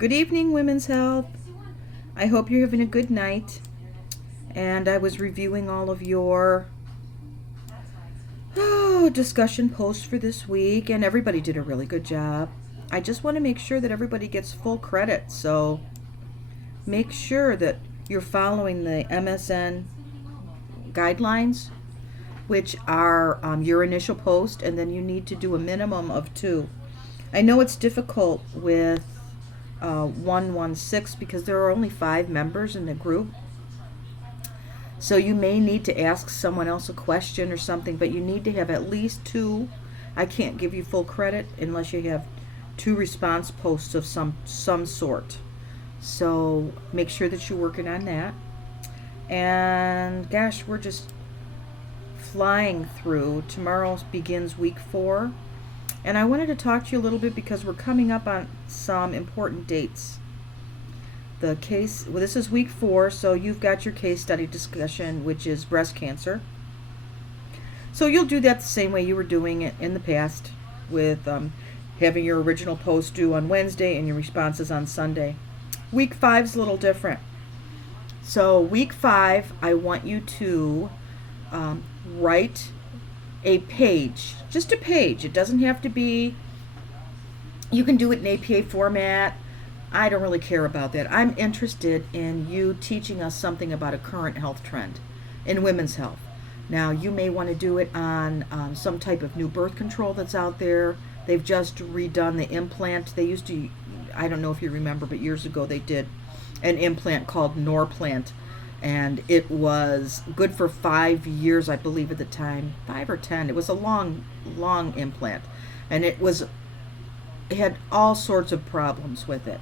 Good evening, Women's Health. I hope you're having a good night. And I was reviewing all of your discussion posts for this week, and everybody did a really good job. I just want to make sure that everybody gets full credit, so make sure that you're following the MSN guidelines, which are your initial post, and then you need to do a minimum of 2. I know it's difficult with 116 because there are only 5 members in the group. So you may need to ask someone else a question or something, but you need to have at least 2. I can't give you full credit unless you have 2 response posts of some sort. So make sure that you're working on that. And gosh, we're just flying through. Tomorrow begins week 4. And I wanted to talk to you a little bit because we're coming up on some important dates. This is week 4, so you've got your case study discussion, which is breast cancer. So you'll do that the same way you were doing it in the past, with having your original post due on Wednesday and your responses on Sunday. Week 5 is a little different. So week 5, I want you to write a page, just a page. It doesn't have to be, you can do it in APA format. I don't really care about that. I'm interested in you teaching us something about a current health trend in women's health. Now, you may want to do it on some type of new birth control that's out there. They've just redone the implant. They used to, I don't know if you remember, but years ago they did an implant called Norplant. And it was good for 5 years, I believe, at the time, 5 or 10. It was a long implant. And it had all sorts of problems with it.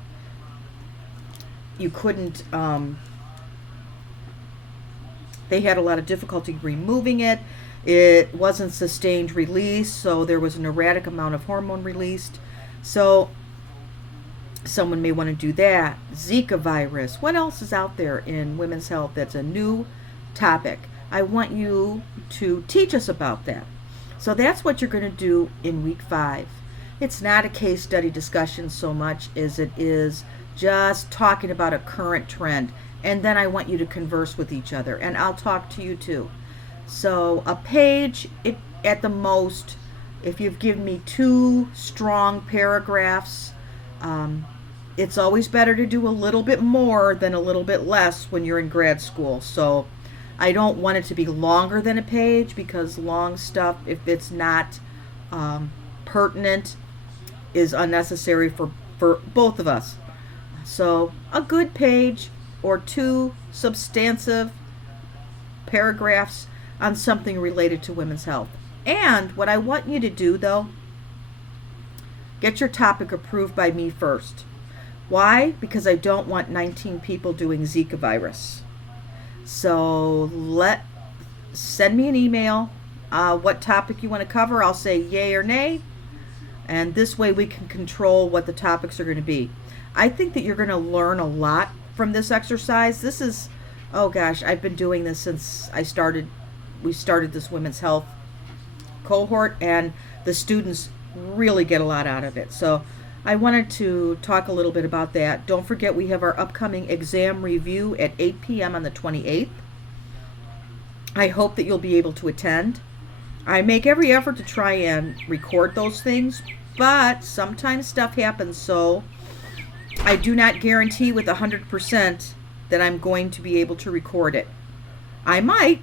You couldn't, they had a lot of difficulty removing it. It wasn't sustained release, so there was an erratic amount of hormone released. So someone may want to do that. Zika virus. What else is out there in women's health that's a new topic? I want you to teach us about that. So that's what you're going to do in week 5. It's not a case study discussion so much as it is just talking about a current trend. And then I want you to converse with each other, and I'll talk to you too. So a page, at the most, if you've given me 2 strong paragraphs, it's always better to do a little bit more than a little bit less when you're in grad school. So I don't want it to be longer than a page, because long stuff, if it's not pertinent, is unnecessary for both of us. So a good page or 2 substantive paragraphs on something related to women's health. And what I want you to do, though, get your topic approved by me first. Why? Because I don't want 19 people doing Zika virus. So send me an email, what topic you want to cover. I'll say yay or nay. And this way we can control what the topics are going to be. I think that you're going to learn a lot from this exercise. This is, oh gosh, I've been doing this since we started this women's health cohort, and the students really get a lot out of it. So I wanted to talk a little bit about that. Don't forget, we have our upcoming exam review at 8 p.m. on the 28th. I hope that you'll be able to attend. I make every effort to try and record those things, but sometimes stuff happens, so I do not guarantee with 100% that I'm going to be able to record it. I might,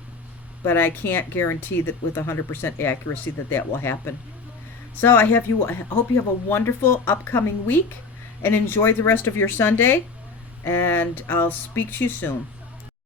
but I can't guarantee that with 100% accuracy that will happen. So I hope you have a wonderful upcoming week, and enjoy the rest of your Sunday, and I'll speak to you soon.